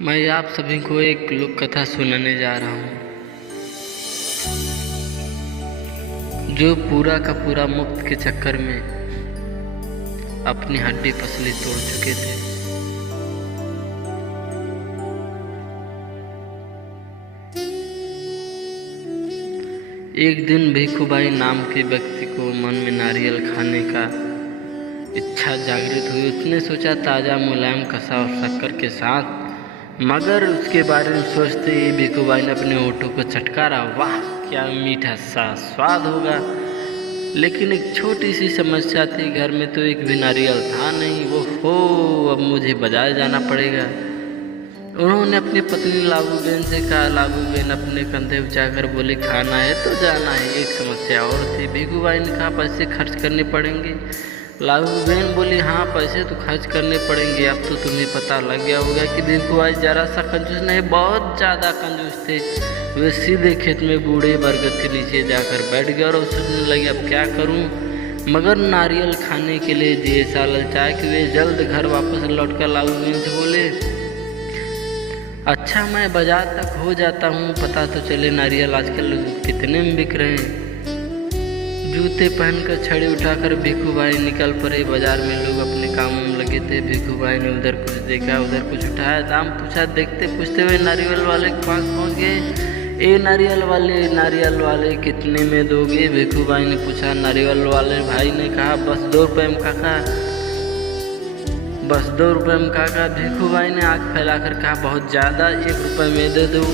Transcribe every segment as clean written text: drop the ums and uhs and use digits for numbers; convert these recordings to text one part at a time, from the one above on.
मैं आप सभी को एक लोक कथा सुनाने जा रहा हूँ जो पूरा का पूरा मुफ्त के चक्कर में अपनी हड्डी पसली तोड़ चुके थे। एक दिन भिखूबाई नाम के व्यक्ति को मन में नारियल खाने का इच्छा जागृत हुई। उसने सोचा ताज़ा मुलायम कसा और शक्कर के साथ, मगर उसके बारे में सोचते ही भिखूबाई ने अपने होठों को चटकारा। वाह, क्या मीठा सा स्वाद होगा। लेकिन एक छोटी सी समस्या थी, घर में तो एक भी नारियल था नहीं। वो हो, अब मुझे बाजार जाना पड़ेगा। उन्होंने अपनी पत्नी लाबूबेन से कहा। लाबूबेन अपने कंधे उठाकर बोली, खाना है तो जाना है। एक समस्या और थी। भिखूबाई ने कहा, पैसे खर्च करने पड़ेंगे। लाबूबेन बोली, हाँ पैसे तो खर्च करने पड़ेंगे। अब तो तुम्हें पता लग गया होगा कि भिखूबाई जरा सा कंजूस नहीं, बहुत ज़्यादा कंजूस थे। वे सीधे खेत में बूढ़े बरगद के नीचे जाकर बैठ गए और सोचने लगे, अब क्या करूं। मगर नारियल खाने के लिए जी ऐसा ललचाया कि वे जल्द घर वापस लौटकर लाबूबेन से बोले, अच्छा मैं बाजार तक हो जाता हूँ, पता तो चले नारियल आजकल कितने में बिक रहे हैं। जूते पहनकर छड़ी उठाकर भिखूबाई निकल पड़े। बाजार में लोग अपने कामों में लगे थे। भिखूबाई ने उधर कुछ देखा, उधर कुछ उठाया, दाम पूछा। देखते पूछते हुए नारियल वाले के पास पहुँच गए। ए नारियल वाले कितने में दोगे? भिखूबाई ने पूछा। नारियल वाले भाई ने कहा, बस 2 रुपये में काका, बस 2 रुपये में काका। भिखूबाई ने आँख फैलाकर कहा, बहुत ज़्यादा, 1 रुपये में दे दो।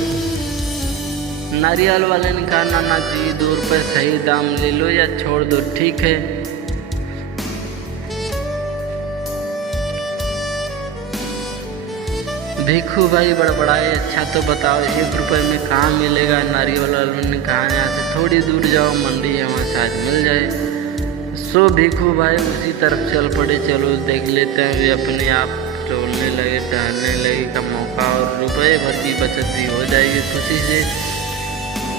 नारियल वाले ने कहा, नाना जी 2 रुपये सही दाम ले लो या छोड़ दो, ठीक है। भिखूबाई बड़बड़ाए, अच्छा तो बताओ 1 रुपये में कहाँ मिलेगा? नारियल वाले ने कहा, यहाँ से थोड़ी दूर जाओ, मंडी है, वहाँ शायद मिल जाए। सो भिखूबाई उसी तरफ चल पड़े। चलो देख लेते हैं। वे अपने आप टहलने लगे, का मौका और रुपये भर की बचत भी हो जाएगी खुशी से।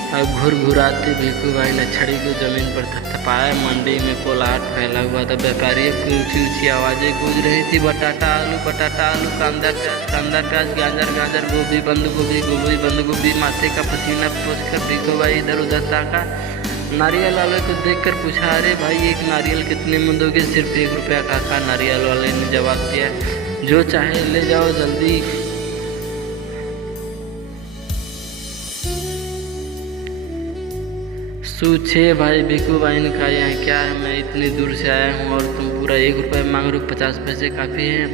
अब घुराते भिखूबाई ने छड़ी को जमीन पर थपथपाया। मंडी में कोलाहट फैला हुआ था। व्यापारियों की ऊंची ऊंची आवाज़ें गूंज रही थी। बटाटा आलू, कांदा प्याज, गाजर, गोभी, बंद गोभी, माथे का पसीना पोंछकर भिखूबाई इधर उधर ताका। नारियल वाले को देखकर पूछा, अरे भाई एक नारियल कितने में दोगे? सिर्फ 1 रुपया काका। नारियल वाले ने जवाब दिया, जो चाहे ले जाओ जल्दी। सूछे भाई। भिखूबाई ने कहा, यहाँ क्या है, मैं इतनी दूर से आया हूँ और तुम पूरा 1 रुपये मांग रहे हो, 50 पैसे काफ़ी हैं।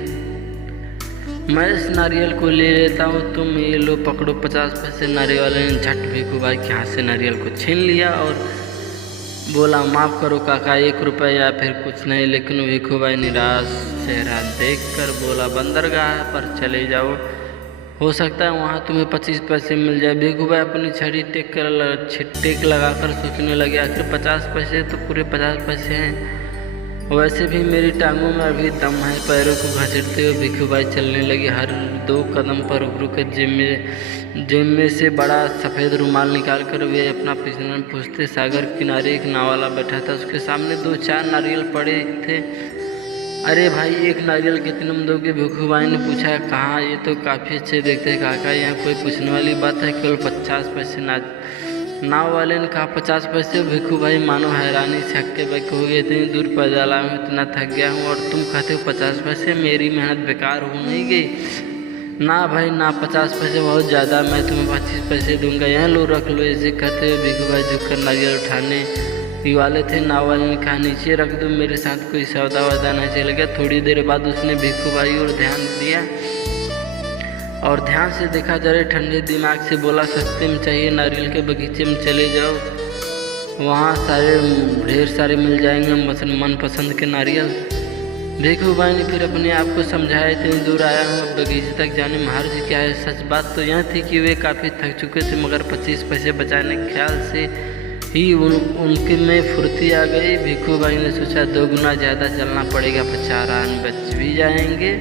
मैं इस नारियल को ले लेता हूँ, तुम ये लो पकड़ो 50 पैसे। नारियल वाले ने झट भिखूबाई के हाथ से नारियल को छीन लिया और बोला, माफ़ करो काका, 1 रुपये या फिर कुछ नहीं। लेकिन भिखूबाई निराश चेहरा देखकर बोला, बंदरगाह पर चले जाओ, हो सकता है वहाँ तुम्हें 25 पैसे मिल जाए। भिखूबाई अपनी छड़ी टेक लगाकर सोचने लगे, आखिर 50 पैसे तो पूरे 50 पैसे हैं। वैसे भी मेरी टांगों में अभी दम है। पैरों को घसीटते हुए भिखूबाई चलने लगी। हर 2 कदम पर रुक जेब में से बड़ा सफ़ेद रुमाल निकाल कर वे अपना पसीना पूछते। सागर किनारे एक नावाला बैठा था, उसके सामने 2-4 नारियल पड़े थे। अरे भाई एक नारियल कितने में दोगे? भिखूबाई ने पूछा। कहाँ, ये तो काफ़ी अच्छे देखते हैं काका, यहाँ कोई पूछने वाली बात है, केवल 50 पैसे। नाव वाले ने कहा, 50 पैसे? भिखूबाई मानो हैरानी से हक्के बक्के हो गए। इतनी दूर पैदल आया हूँ, इतना थक गया हूँ और तुम कहते हो 50 पैसे? मेरी मेहनत बेकार हो नहीं गई? ना भाई ना, 50 पैसे बहुत ज़्यादा, मैं तुम्हें 25 पैसे दूंगा, यहाँ लो रख लो। ऐसे कहते हुए भिखूबाई झुककर नारियल उठाने वाले थे। नाव वाले ने कहा, नीचे रख दो, मेरे साथ कोई सौदा वौदा नहीं चलेगा। थोड़ी देर बाद उसने भिखूबाई और ध्यान दिया और ध्यान से देखा। जरा ठंडे दिमाग से बोला, सस्ते में चाहिए, नारियल के बगीचे में चले जाओ, वहाँ ढेर सारे मिल जाएंगे मनपसंद के नारियल। भिखूबाई ने फिर अपने आप को समझाया, इतनी दूर आया हूँ, अब बगीचे तक जाने में हर्ज क्या है। सच बात तो यह थी कि वे काफ़ी थक चुके थे, मगर 25 पैसे बचाने के ख्याल से ही उनके में फुर्ती आ गई। भिखूबाई ने सोचा, 2 गुना ज़्यादा चलना पड़ेगा, 50 आन बच भी जाएंगे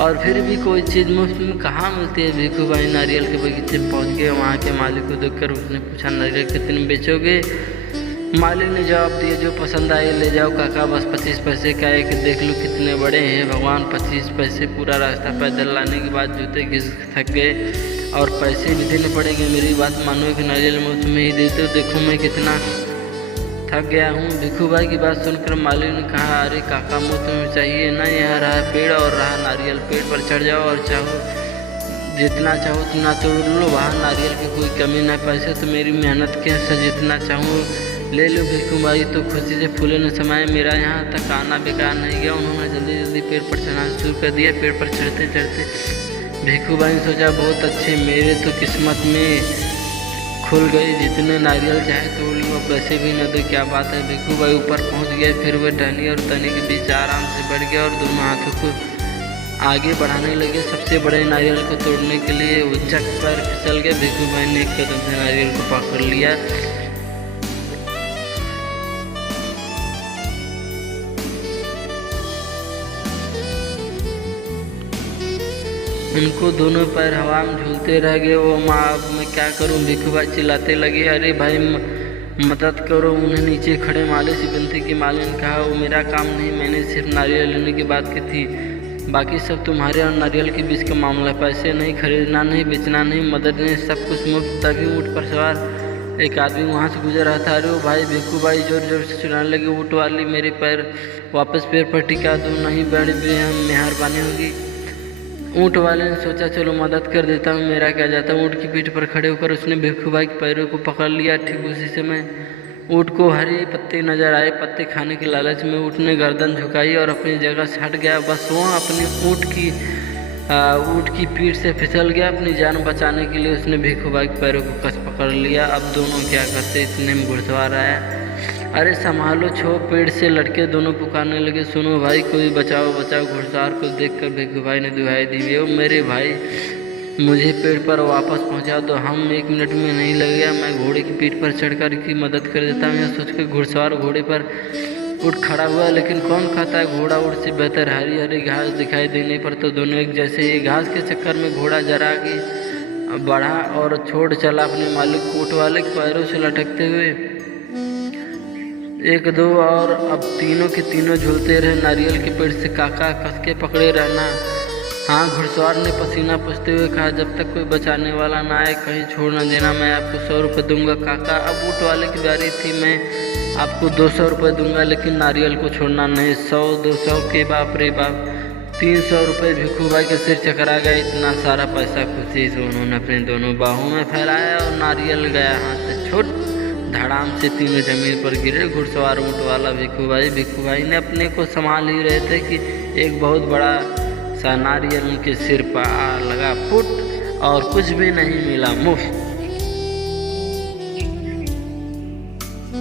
और फिर भी कोई चीज़ मुफ्त में कहाँ मिलती है। भिखूबाई नारियल के बगीचे पहुँच गए। वहाँ के मालिक को देखकर उसने पूछा, नारियल कितने में बेचोगे? मालिक ने जवाब दिया, जो पसंद आए ले जाओ काका, बस 25 पैसे का एक देख लो कितने बड़े हैं भगवान। 25 पैसे पूरा रास्ता पैदल लाने के बाद जूते घिस थक गए और पैसे भी देने पड़ेंगे। मेरी बात मानो, एक नारियल मैं तुम्हें ही देते हो, देखो मैं कितना थक गया हूँ। भिखू भाई की बात सुनकर मालिक ने कहा, अरे काका मुँह तुम्हें चाहिए ना, यहाँ रहा पेड़ और रहा नारियल, पेड़ पर चढ़ जाओ और चाहो जितना चाहो उतना तोड़ लो, वहाँ नारियल की कोई कमी ना। पैसे तो मेरी मेहनत के से जितना चाहूँ ले लो। भिखू भाई तो खुशी से फूले न समाये, मेरा यहाँ तक आना बेकार नहीं गया। उन्होंने जल्दी जल्दी पेड़ पर चढ़ना शुरू कर दिया। पेड़ पर चढ़ते चढ़ते भिखू भाई ने सोचा, बहुत अच्छे, मेरे तो किस्मत में खुल गई, जितने नारियल चाहे तोड़ ली, वो पैसे भी न दे, क्या बात है। भिखू भाई ऊपर पहुँच गए। फिर वह टहनी और तनी के बीच आराम से बढ़ गया और दोनों हाथों को आगे बढ़ाने लगे। सबसे बड़े नारियल को तोड़ने के लिए वो चक पर फिसल गए। भिखू भाई ने एक कदम से नारियल को पकड़ लिया। उनको दोनों पैर हवा में झूलते रह गए। वो माँ, अब मैं क्या करूं? भिखू भाई चिल्लाते लगे, अरे भाई मदद करो। उन्हें नीचे खड़े माली से विनती की। माली ने कहा, वो मेरा काम नहीं, मैंने सिर्फ नारियल लेने की बात की थी, बाकी सब तुम्हारे और नारियल के बीच का मामला। पैसे नहीं, खरीदना नहीं, बेचना नहीं, मदद नहीं, सब कुछ मुफ्त। तभी ऊँट पर सवार एक आदमी वहाँ से गुजर रहा था। अरे वो भाई, भिखू भाई जोर जोर से चिल्लाने लगे, ऊँट वाली मेरे पैर वापस पेड़ पर टिका दो, नहीं बड़ी मेहरबानी होगी। ऊँट वाले ने सोचा, चलो मदद कर देता हूँ, मेरा क्या जाता। ऊँट की पीठ पर खड़े होकर उसने भिखू भाई के पैरों को पकड़ लिया। ठीक उसी समय ऊँट को हरे पत्ते नजर आए। पत्ते खाने के लालच में ऊँट ने गर्दन झुकाई और अपनी जगह से हट गया। बस वहाँ अपनी ऊँट की पीठ से फिसल गया। अपनी जान बचाने के लिए उसने भिखू भाई के पैरों को कस पकड़ लिया। अब दोनों क्या करते, इतने में घुड़सवार आया। अरे संभालो, छो, पेड़ से लटके दोनों पुकारने लगे, सुनो भाई, कोई बचाओ बचाओ। घुड़सवार को देखकर भिखू भाई ने दुहाई दी, ओ मेरे भाई, मुझे पेड़ पर वापस पहुंचा दो, हम 1 मिनट में नहीं लगेगा, मैं घोड़े की पीठ पर चढ़कर की मदद कर देता हूँ। यह सोचकर घुड़सवार घोड़े पर उठ खड़ा हुआ। लेकिन कौन खाता है घोड़ा ऊँट से बेहतर? हरी हरी घास दिखाई देने पर तो दोनों एक जैसे ही। घास के चक्कर में घोड़ा जरा आगे बढ़ा और छोड़ चला अपने मालिक को ऊँट वाले के पैरों से लटकते हुए। 1 2 और अब तीनों के तीनों झूलते रहे नारियल के पेड़ से। काका, कस के पकड़े रहना। हाँ, घुड़सवार ने पसीना पोंछते हुए कहा, जब तक कोई बचाने वाला ना आए कहीं छोड़ न देना, मैं आपको 100 रुपये दूंगा। काका, अब ऊँट वाले की बारी थी, मैं आपको 200 रुपये दूंगा, लेकिन नारियल को छोड़ना नहीं। 100 200 के बाप रे बाप, 300 रुपये। भिखू भाई के सिर चकरा गया। इतना सारा पैसा खुशी से उन्होंने अपने दोनों बाहों में फैलाया और नारियल गया हाथ से छूट। धड़ाम से तीनों जमीन पर गिरे। घुड़सवार, ऊँट वाला, भिखू भाई ने अपने को संभाल ही रहे थे कि एक बहुत बड़ा सा नारियल उनके सिर पर आ लगा, फुट, और कुछ भी नहीं मिला, मुफ्त।